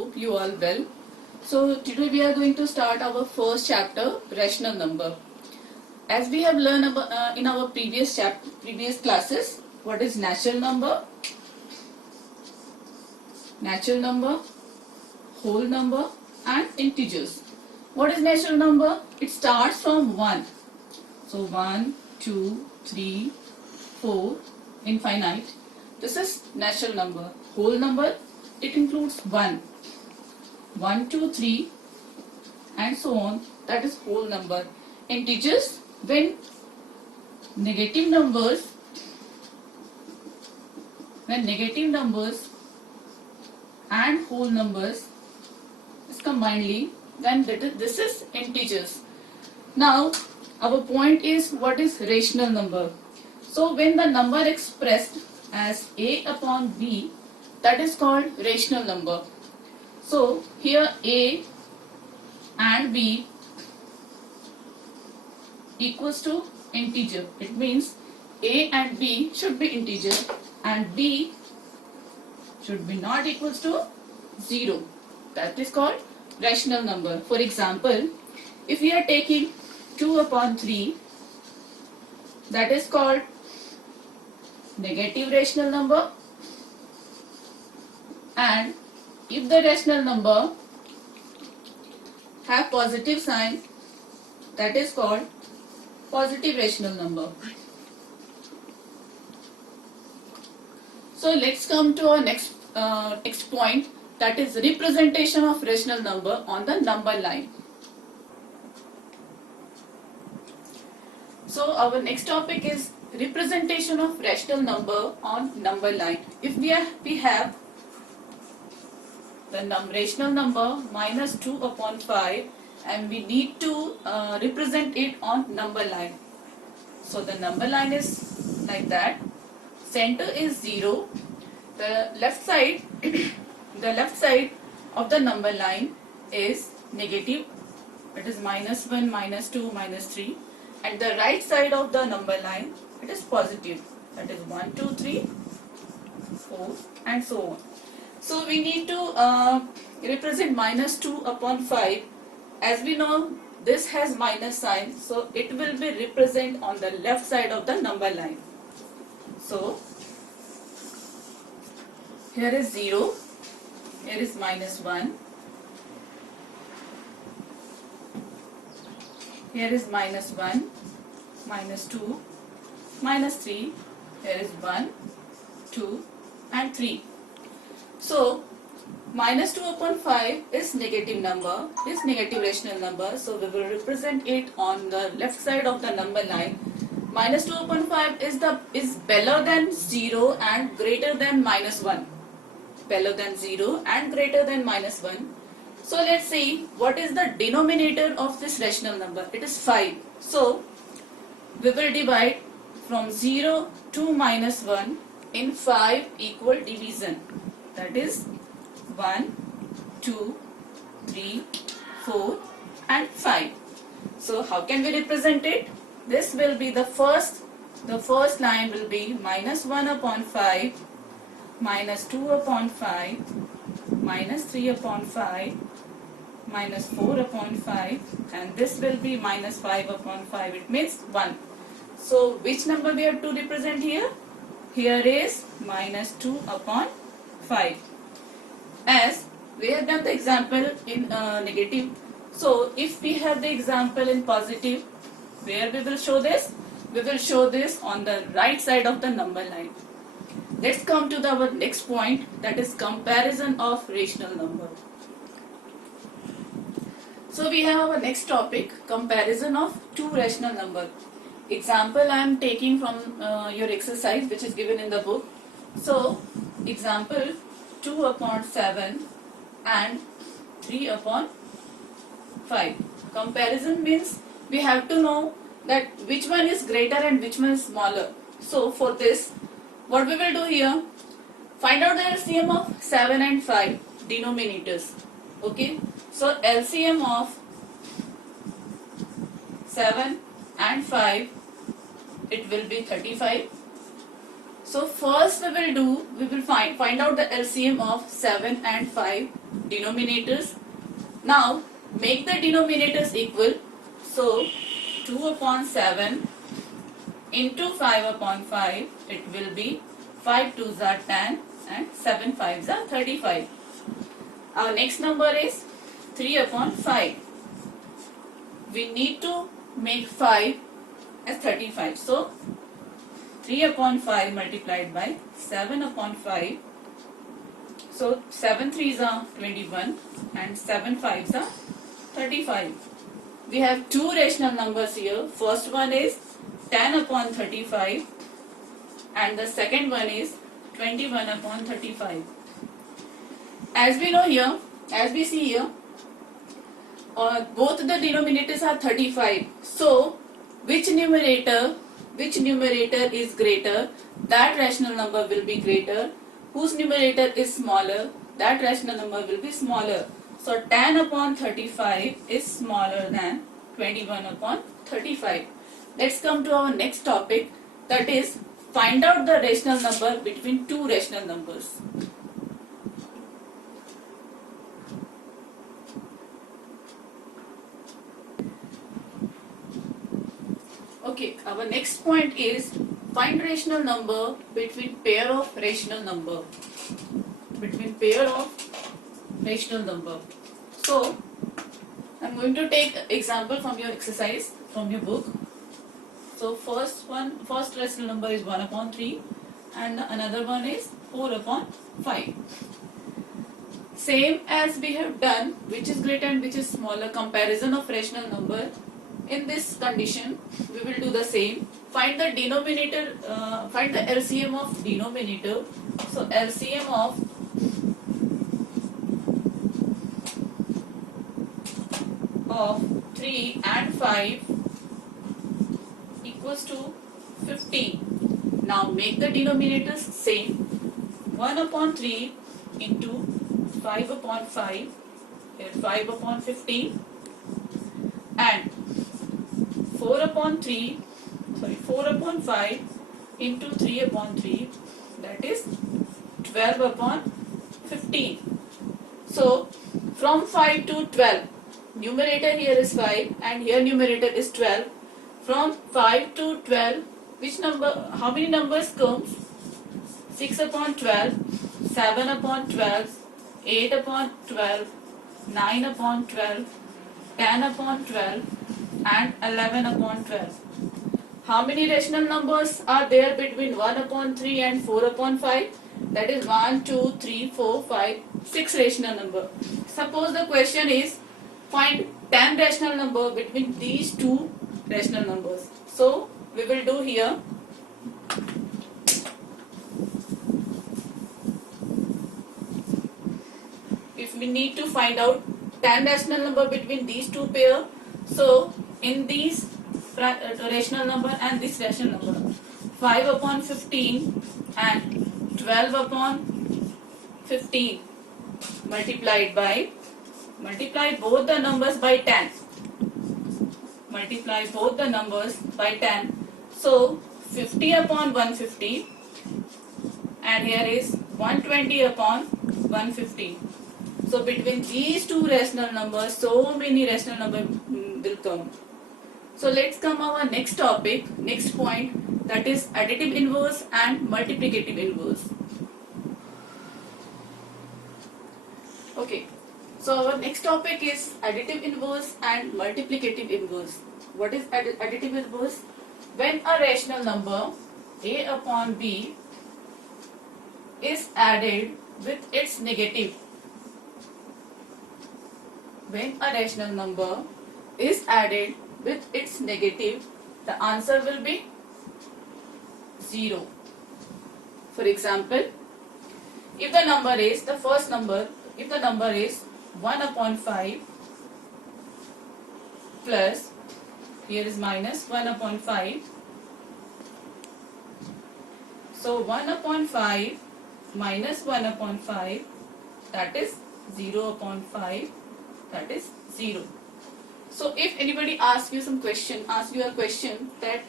hope you all well. So today we are going to start our first chapter, rational number. As we have learned about, in our previous classes, what is natural number, whole number, and integers. What is natural number? It starts from 1. So 1, 2, 3, 4, infinite. This is natural number. Whole number, it includes 1, 2, 3, and so on. That is whole number. Integers, when negative numbers and whole numbers is combinedly, then this is integers. Now our point is, what is rational number? So when the number expressed as a upon b, that is called rational number. So here a and b equals to integer. It means a and b should be integer and b should be not equals to 0. That is called rational number. For example, if we are taking 2 upon 3, that is called negative rational number, and if the rational number have positive sign, that is called positive rational number. So let's come to our next point, that is representation of rational number on the number line. So our next topic is representation of rational number on number line. If we have the rational number minus 2 upon 5 and we need to represent it on number line. So the number line is like that. Center is 0. The left side of the number line is negative. It is minus 1, minus 2, minus 3. And the right side of the number line, it is positive. That is 1, 2, 3, 4, and so on. So we need to represent minus 2 upon 5. As we know, this has minus sign, so it will be represented on the left side of the number line. So here is 0, here is minus 1, here is minus 1, minus 2, minus 3, here is 1, 2, and 3. So minus 2 upon 5 is negative number, is negative rational number, so we will represent it on the left side of the number line. Minus 2 upon 5 is below than 0 and greater than minus 1. Below than 0 and greater than minus 1. So let's see what is the denominator of this rational number. It is 5. So we will divide from 0 to minus 1 in 5 equal division. That is 1, 2, 3, 4, and 5. So how can we represent it? This will be the first line will be minus 1 upon 5, minus 2 upon 5, minus 3 upon 5, minus 4 upon 5, and this will be minus 5 upon 5. It means 1. So which number we have to represent here? Here is minus 2 upon 5. As we have done the example in negative, so if we have the example in positive, where we will show this? We will show this on the right side of the number line. Let's come to our next point, that is comparison of rational number. So we have our next topic, comparison of two rational number. Example I am taking from your exercise which is given in the book. So example 2 upon 7 and 3 upon 5. Comparison means we have to know that which one is greater and which one is smaller. So for this, what we will do here, find out the LCM of 7 and 5 denominators. Okay, so LCM of 7 and 5, it will be 35. So first we will find out the LCM of 7 and 5. denominators. Now make the denominators equal. So 2 upon 7 into 5 upon 5, it will be 5 2s are 10 and 7 5s are 35. Our next number is 3 upon 5. We need to make 5 as 35. So 3 upon 5 multiplied by 7 upon 5. So 7 3s are 21 and 7 5s are 35. We have two rational numbers here. First one is 10 upon 35 and the second one is 21 upon 35. As we know here, as we see here, both the denominators are 35. So which numerator is greater, that rational number will be greater. Whose numerator is smaller, that rational number will be smaller. So 10 upon 35 is smaller than 21 upon 35. Let's come to our next topic, that is find out the rational number between two rational numbers. Okay, our next point is find rational number between pair of rational number. Between pair of rational number. So, I'm going to take example from your exercise, from your book. So, first rational number is 1 upon 3 and another one is 4 upon 5. Same as we have done, which is greater and which is smaller, comparison of rational number. In this condition, we will do the same. Find the denominator, find the LCM of denominator. So, LCM of 3 and 5 equals to 15. Now make the denominators same. 1 upon 3 into 5 upon 5, here 5 upon 15, and 4 upon 5 into 3 upon 3, that is 12 upon 15. So from 5 to 12, numerator here is 5 and here numerator is 12. From 5 to 12, which number, how many numbers comes? 6 upon 12, 7 upon 12, 8 upon 12, 9 upon 12, 10 upon 12 and 11 upon 12. How many rational numbers are there between 1 upon 3 and 4 upon 5? That is 1, 2, 3, 4, 5, 6 rational number. Suppose the question is find 10 rational number between these two rational numbers. So we will do here. If we need to find out 10 rational number between these two pair, so in these rational number and this rational number, 5 upon 15 and 12 upon 15 multiply both the numbers by 10. Multiply both the numbers by 10. So 50 upon 150 and here is 120 upon 150. So between these two rational numbers, so many rational numbers will come. So let's come our next topic, next point, that is additive inverse and multiplicative inverse. Okay, so our next topic is additive inverse and multiplicative inverse. What is additive inverse? When a rational number a upon b is added with its negative. When a rational number is added with its negative, the answer will be 0. For example, if the number is, the first number, if the number is 1 upon 5 plus, here is minus 1 upon 5. So 1 upon 5 minus 1 upon 5, that is 0 upon 5, that is 0. So if anybody asks you a question that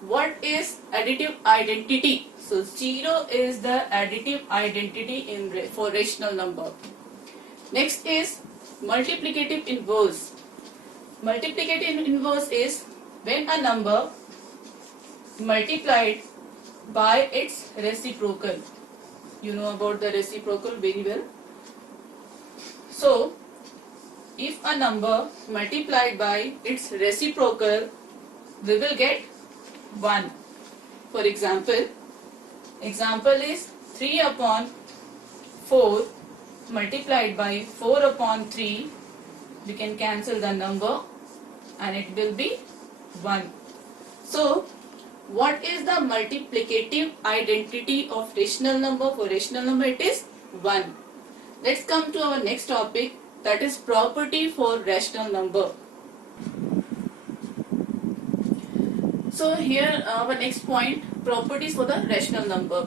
what is additive identity? So 0 is the additive identity for rational number. Next is multiplicative inverse. Multiplicative inverse is when a number multiplied by its reciprocal. You know about the reciprocal very well. So, if a number multiplied by its reciprocal, we will get 1. For example is 3 upon 4 multiplied by 4 upon 3. We can cancel the number and it will be 1. So, what is the multiplicative identity of rational number? For rational number it is 1. Let's come to our next topic, that is property for rational number. So here our next point, properties for the rational number.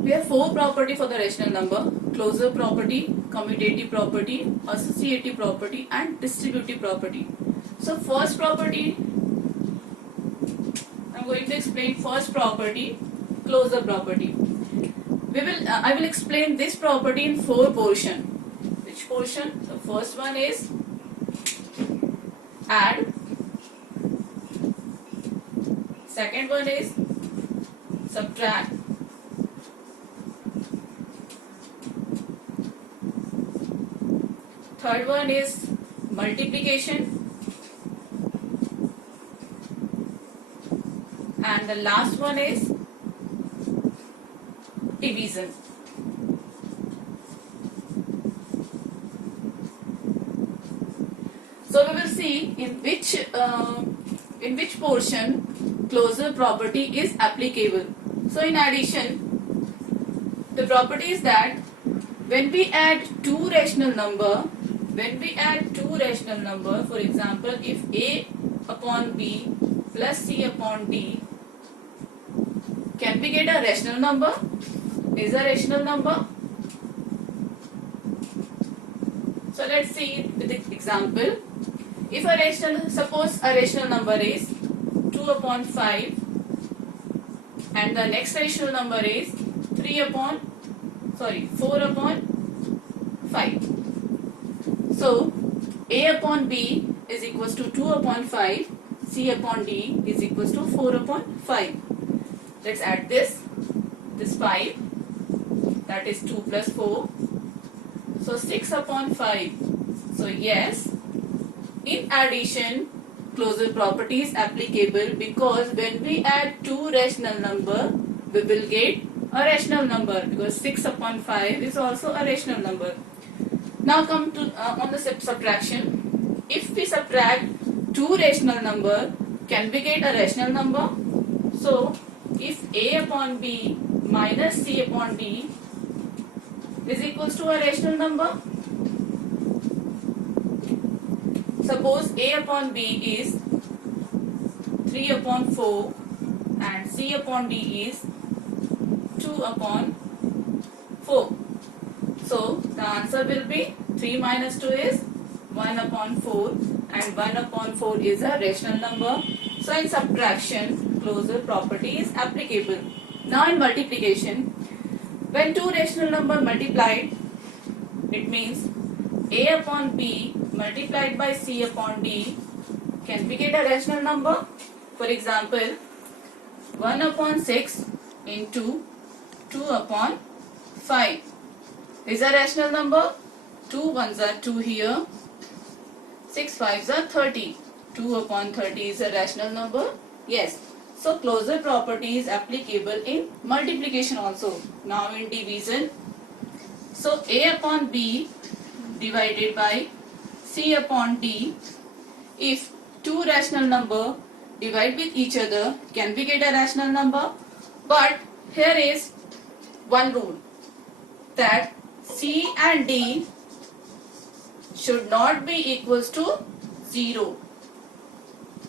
We have 4 properties for the rational number: closure property, commutative property, associative property and distributive property. So first property, I am going to explain first property, closure property. I will explain this property in 4 portions. Which portion? The first one is add. Second one is subtract. Third one is multiplication. And the last one is division. So we will see in which portion closure property is applicable. So in addition, the property is that when we add two rational number, for example, if A upon B plus C upon D, can we get a rational number? Is a rational number? So let's see with the example. If suppose a rational number is 2 upon 5 and the next rational number is 4 upon 5. So A upon B is equals to 2 upon 5, C upon D is equals to 4 upon 5. Let's add this 5, that is 2 plus 4, so 6 upon 5. So yes, in addition, closure property is applicable because when we add two rational number, we will get a rational number because 6 upon 5 is also a rational number. Now come to on the subtraction. If we subtract two rational number, can we get a rational number? So if A upon B minus C upon D is equals to a rational number, suppose A upon B is 3 upon 4 and C upon D is 2 upon 4. So the answer will be 3 minus 2 is 1 upon 4 and 1 upon 4 is a rational number. So in subtraction, closure property is applicable. Now in multiplication, when two rational number multiplied, it means A upon B multiplied by C upon D, can we get a rational number? For example, 1 upon 6 into 2 upon 5 is a rational number. 2 ones are 2 here, 6 fives are 30. 2 upon 30 is a rational number. Yes. So closure property is applicable in multiplication also. Now in division, so A upon B divided by C upon D. If two rational number divide with each other, can we get a rational number? But here is one rule, that C and D should not be equals to 0.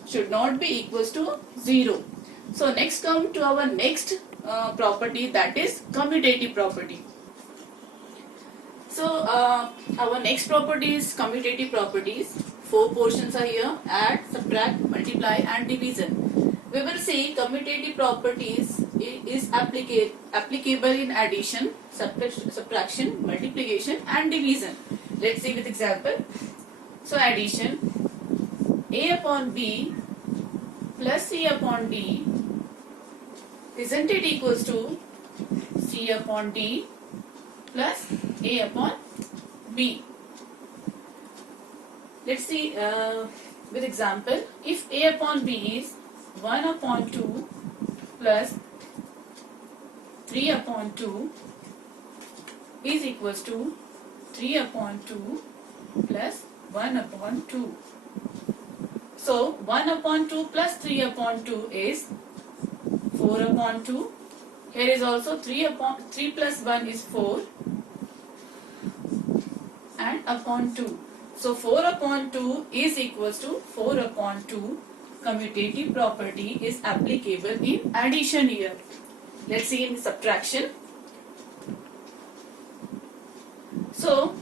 Should not be equals to 0. So next come to our next property, that is commutative property. So our next property is commutative properties. 4 portions are here: add, subtract, multiply and division. We will see commutative properties is applicable in addition, subtraction, multiplication and division. Let's see with example. So addition A upon B plus C upon D, isn't it equals to C upon D plus A upon B? Let's see with example. If A upon B is 1 upon 2 plus 3 upon 2 is equals to 3 upon 2 plus 1 upon 2. So 1 upon 2 plus 3 upon 2 is 4 upon 2. Here is also 3 plus 1 is 4 and upon 2. So 4 upon 2 is equals to 4 upon 2. Commutative property is applicable in addition here. Let's see in subtraction. So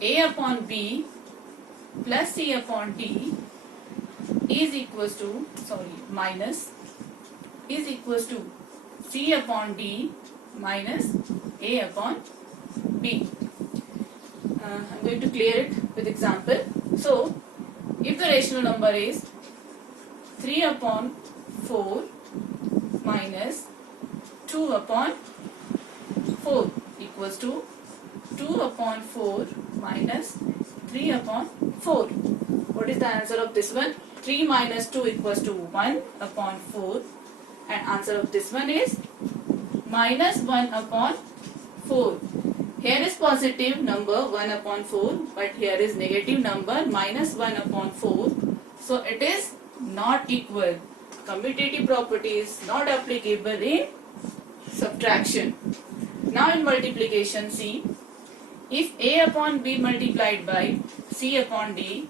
A upon B plus C upon D is equals to, minus, is equals to C upon D minus A upon B. I'm going to clear it with example. So if the rational number is 3 upon 4 minus 2 upon 4 equals to 2 upon 4 minus 3 upon 4. What is the answer of this one? 3 minus 2 equals to 1 upon 4, and answer of this one is minus 1 upon 4. Here is positive number 1 upon 4, but here is negative number minus 1 upon 4. So it is not equal. Commutative property is not applicable in subtraction. Now in multiplication, see, if A upon B multiplied by C upon D,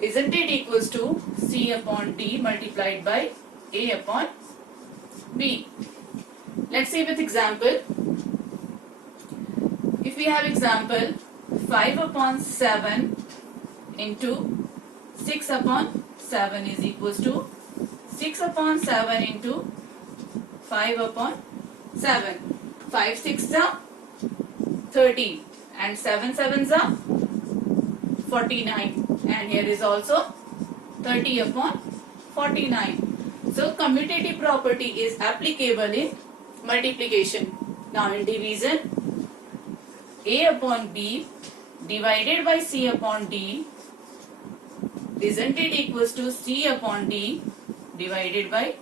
isn't it equals to C upon D multiplied by A upon B? Let's see with example. If we have example 5 upon 7 into 6 upon 7 is equals to 6 upon 7 into 5 upon 7. 5 6 are 30 and 7 7s are 49, and here is also 30 upon 49. So commutative property is applicable in multiplication. Now in division, A upon B divided by C upon D, isn't it equals to C upon D divided by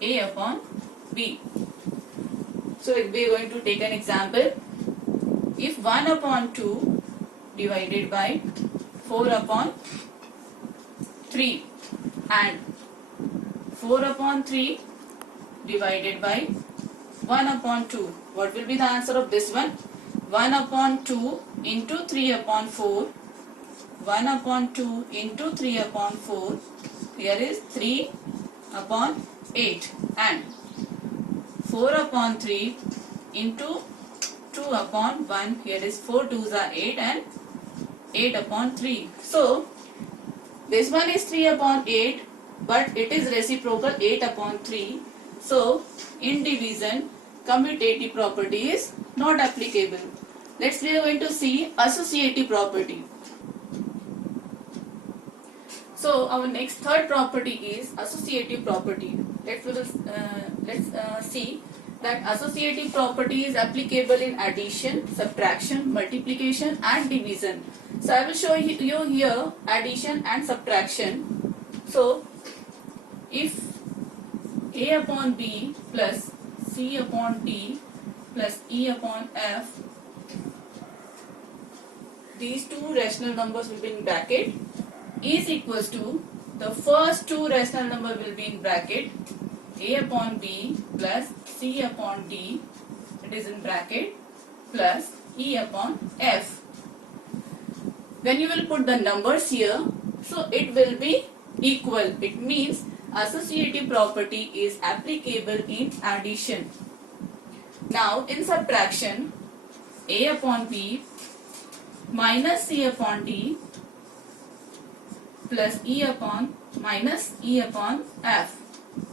A upon B? So we are going to take an example. If 1 upon 2 divided by 4 upon 3 and 4 upon 3 divided by 1 upon 2, what will be the answer of this one? 1 upon 2 into 3 upon 4, 1 upon 2 into 3 upon 4, here is 3 upon 8, and 4 upon 3 into 2 upon 1, here is 4 2s are 8 and 8 upon 3. So this one is 3 upon 8, but it is reciprocal 8 upon 3. So in division, commutative property is not applicable. Next we are going to see associative property. So our next third property is associative property. Let's see that associative property is applicable in addition, subtraction, multiplication and division. So I will show you here addition and subtraction. So if A upon B plus C upon D plus E upon F, these two rational numbers will be in bracket, is equals to the first two rational number will be in bracket A upon B plus C upon D, it is in bracket, plus E upon F. When you will put the numbers here, so it will be equal. It means associative property is applicable in addition. Now in subtraction, A upon B minus C upon D plus E upon minus E upon F.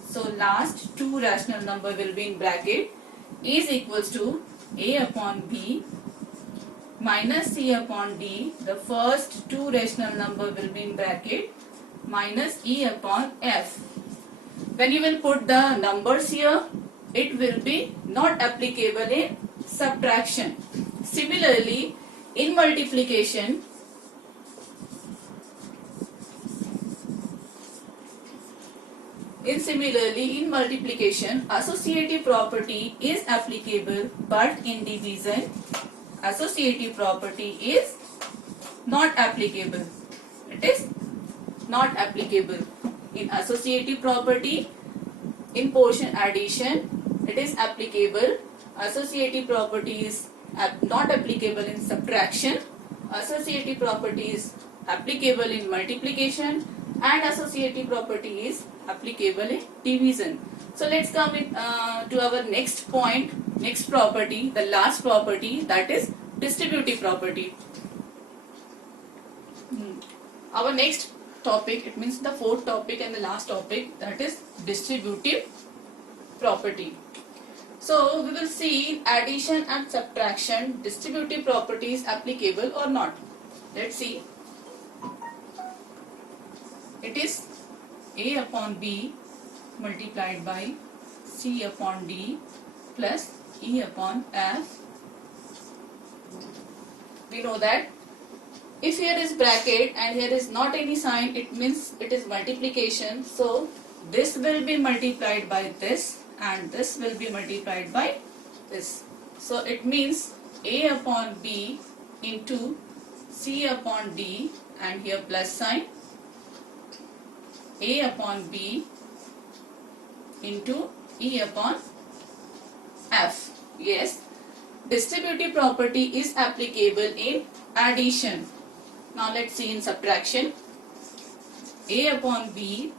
So last two rational number will be in bracket, is equals to A upon B minus c upon d, the first two rational number will be in bracket, minus e upon f. When you will put the numbers here, it will be not applicable in subtraction. Similarly, in multiplication, associative property is applicable, but in division, associative property is not applicable. It is not applicable. In associative property, in portion addition, it is applicable. Associative property is not applicable in subtraction. Associative property is applicable in multiplication, and associative property is applicable in division. So let's come to our next point, next property, the last property, that is distributive property. Our next topic, it means the fourth topic and the last topic, that is distributive property. So we will see in addition and subtraction, distributive property is applicable or not. Let's see. It is a upon b multiplied by c upon d plus e upon f. We know that if here is bracket and here is not any sign, it means it is multiplication. So this will be multiplied by this and this will be multiplied by this. So it means a upon b into c upon d, and here plus sign, a upon b into e upon f. Yes, distributive property is applicable in addition. Now let's see in subtraction. A upon b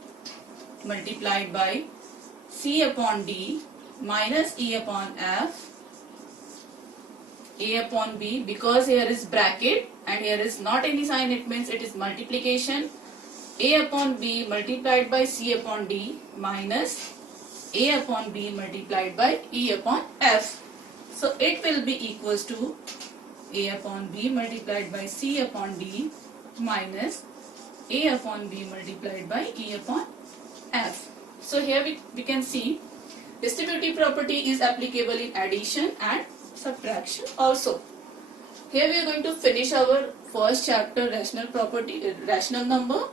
multiplied by c upon d minus e upon f. A upon b, because here is bracket and here is not any sign, it means it is multiplication. A upon b multiplied by c upon d minus a upon b multiplied by e upon f. So it will be equals to a upon b multiplied by c upon d minus a upon b multiplied by e upon f. So here we can see distributive property is applicable in addition and subtraction also. Here we are going to finish our first chapter, rational number.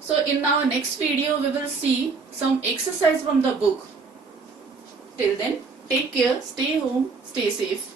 So in our next video we will see some exercise from the book. Till then, take care, stay home, stay safe.